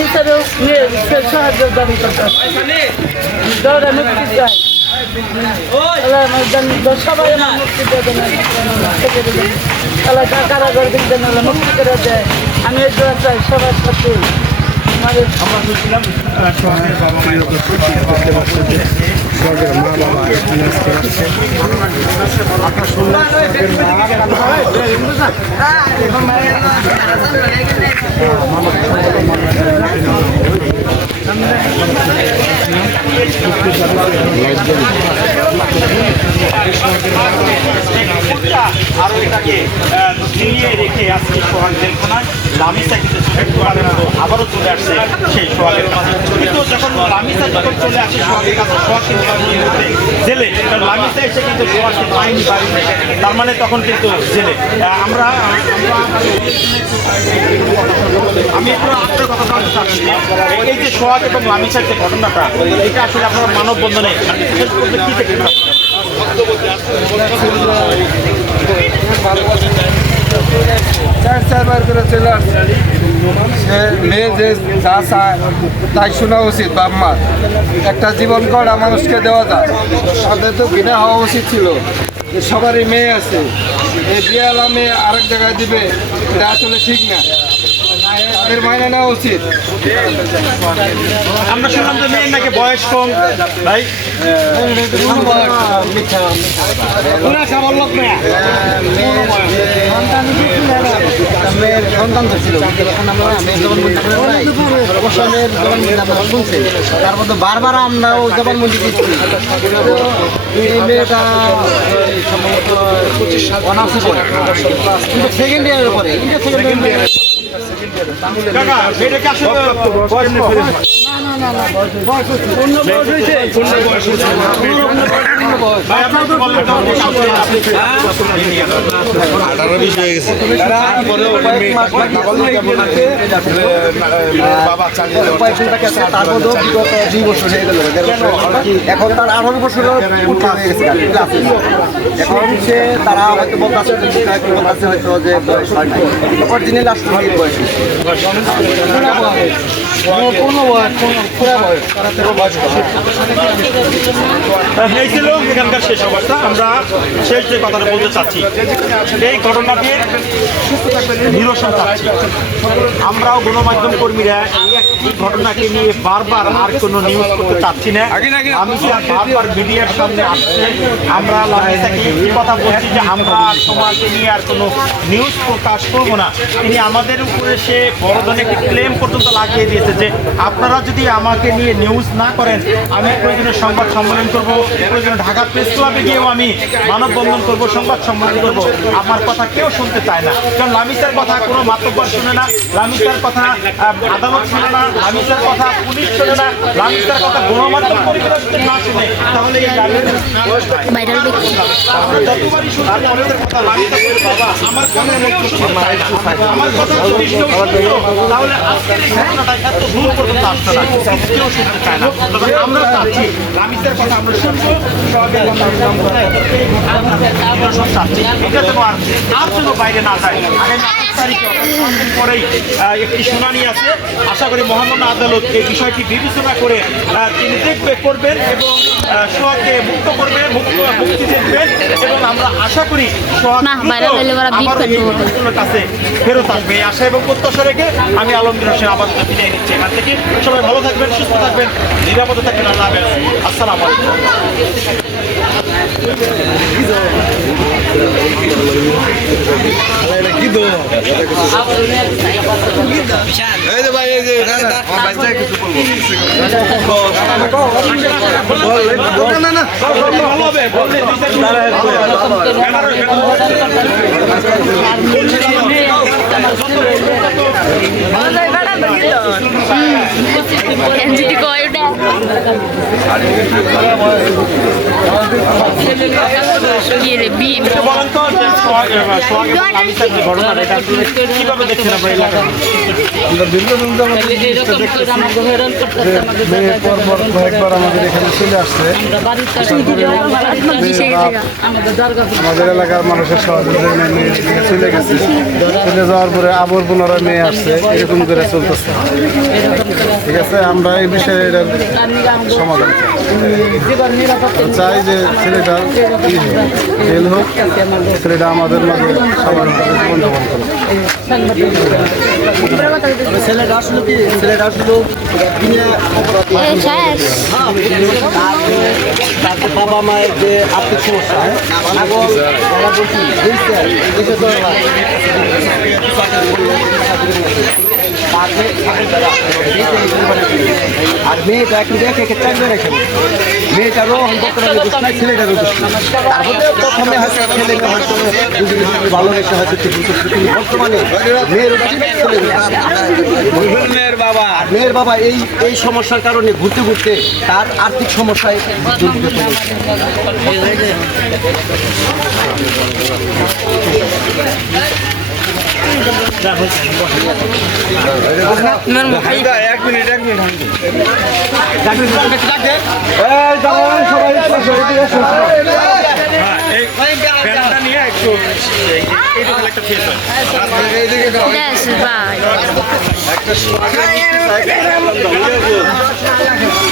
লামিসারও মেয়ের সাহায্য দাবি করতে দৌড়ে মুক্তি চাই সবাই আমার মুক্তি দেবে আল্লাহ কারাগার দিকে মুক্তি করে দেয় আমি এই দোয়া চাই সবার সাথে আমাদের স্বর্গের মা বাবা এখানে আজকে আসছে। আপনার শুনলেন স্বর্গের আরো এটাকে ঝিলিয়ে রেখে আজকে সোহাগ জেলখানায় লামিসা কিন্তু আবারও চলে আসছে সেই সোহাগের কাছে। কিন্তু যখন লামিসা যখন চলে আসে সোহাগের কাছে, সোহাগ কিন্তু জেলে, কারণ লামিসা এসে কিন্তু সোহাগকে পায়নি বাড়িতে, তার মানে তখন কিন্তু জেলে। আমি একটু আপনার কথা বলতে চাচ্ছি, এই যে সোহাগ এবং লামিসার যে ঘটনাটা, এটা আসলে আপনারা মানববন্ধনে কি দেখতে পাচ্ছেন? চারবার করে চলে আসছে। সে মেয়ে যে যা চায় তাই শোনা উচিত। বাপ মা একটা জীবন গড়া মানুষকে দেওয়া যায়, তাদের তো ঘৃণা হওয়া উচিত ছিল যে সবারই মেয়ে আছে, এই বিয়ে আলামে আরেক জায়গায় দিবে, এটা আসলে ঠিক না, তাদের মাইনে নেওয়া উচিত। আমরা শুনলাম যে মেয়ের নাকি বয়স কম, ভাই মেয়ের সন্তান তো ছিল, শুনছে, তারপর তো বারবার আমরা জবানবন্দি দিচ্ছি। এই মেয়েটা অনার্সে পড়ে, কিন্তু সেকেন্ড ইয়ারের পরে কাকা মেয়েটাকে আসলে বয়স কম। এখন তার 18 বছর এখন সে তারা হয়তো বলতে হয়তো যে বয়স হয় নাই, অরিজিনাল আসলে বয়স এই ছিল এখানকার শেষ অবস্থা। আমরা শেষ যে কথাটা বলতে চাচ্ছি, এই ঘটনাকে নিরসন চাচ্ছি। আমরাও গণমাধ্যম কর্মীরা এই ঘটনাকে নিয়ে বারবার আর কোনো নিউজ করতে চাচ্ছি না। আমি বারবার মিডিয়ার সামনে আসছে, আমরা লামিসাকে এই কথা বলছি যে আমরা সমাজকে নিয়ে আর কোনো নিউজ প্রকাশ করবো না। তিনি আমাদের উপরে সে বড় ধরনের একটি ক্লেম পর্যন্ত লাগিয়ে দিয়েছে যে আপনারা যদি আমাকে নিয়ে নিউজ না করেন, আমি প্রয়োজনে সংবাদ সম্মেলন করবো, প্রয়োজনে ঢাকা প্রেস ক্লাবে গিয়েও আমি মানববন্ধন করবো, সংবাদ সম্মেলন করবো। আমার কথা কেউ শুনতে চায় না, কারণ লামিসার কথা কোনো মাতব্বর শুনে না, লামিসার কথা আদালত শুনে না, লামিসার কথা পুলিশ শুনে না, লামিসার কথা গণমাধ্যম পরিবেশ না শুনে, তাহলে এই আমরা যতবারই শুনতে লামিসার কথা, লামিসার বাবা আমার কথা কেউ শুনতে চায় না। আমার কথা যদি কেউ শুনতো, তাহলে আজকের এই ঘটনাটা এত দূর পর্যন্ত আসতো না, কেউ শুনতে চায় না। তবে আমরা চাচ্ছি লামিসার কথা আমরা শুনবো, সবাইকে চাচ্ছি এটা যেন আর যেন বাইরে না যায়। আগামী 28 তারিখে পরেই একটি শুনানি আছে, আশা করি মহামান্য আদালত এই বিষয়টি বিবেচনা করে তিনি করবেন এবং সোহাগকে মুক্ত করবেন, মুক্তি দেখবেন, এবং আমরা আশা করি সোহাগ কাছে ফেরত আসবে। এই আশা এবং প্রত্যাশা রেখে আমি আলমগীর হোসেন আবার বিদায় নিচ্ছি এখান থেকে। সবাই ভালো থাকবেন, সুস্থ থাকবেন, নিরাপদে থাকবেন। আল্লাহ হাফেজ, আসসালামু আলাইকুম। কিভাবে দেখছেন আপনার এলাকা? কয়েকবার আমাদের এখানে চলে আসছে, আমাদের এলাকার মানুষের সহযোগিতা মেয়ে চলে গেছে, চলে যাওয়ার পরে আবার পুনরায় মেয়ে আসছে, এরকম করে চলতেছে। ঠিক আছে, আমরা এই বিষয়ে এটার সমাধান চাই যে ছেলেটা জেল হোক, ছেলেটা আমাদের মাঝে সাধারণভাবে জীবনযাপন করে। ছেলেটা আসলো কি, ছেলেটা আসলো তার বাবা মায়ের যে আর্থিক সমস্যা, এখন যারা বলছি আর মেয়েটা একটু দেখে চাকরি রেখে মেয়েটারও ছেলেটারও প্রথমে হয়তো ছেলেটা হয়তো ভালো রেখে হয়তো বর্তমানে মেয়ের বাবা এই সমস্যার কারণে ঘুরতে ঘুরতে তার আর্থিক সমস্যায় নিয়ে একটু একটা ফেস হয় That's right.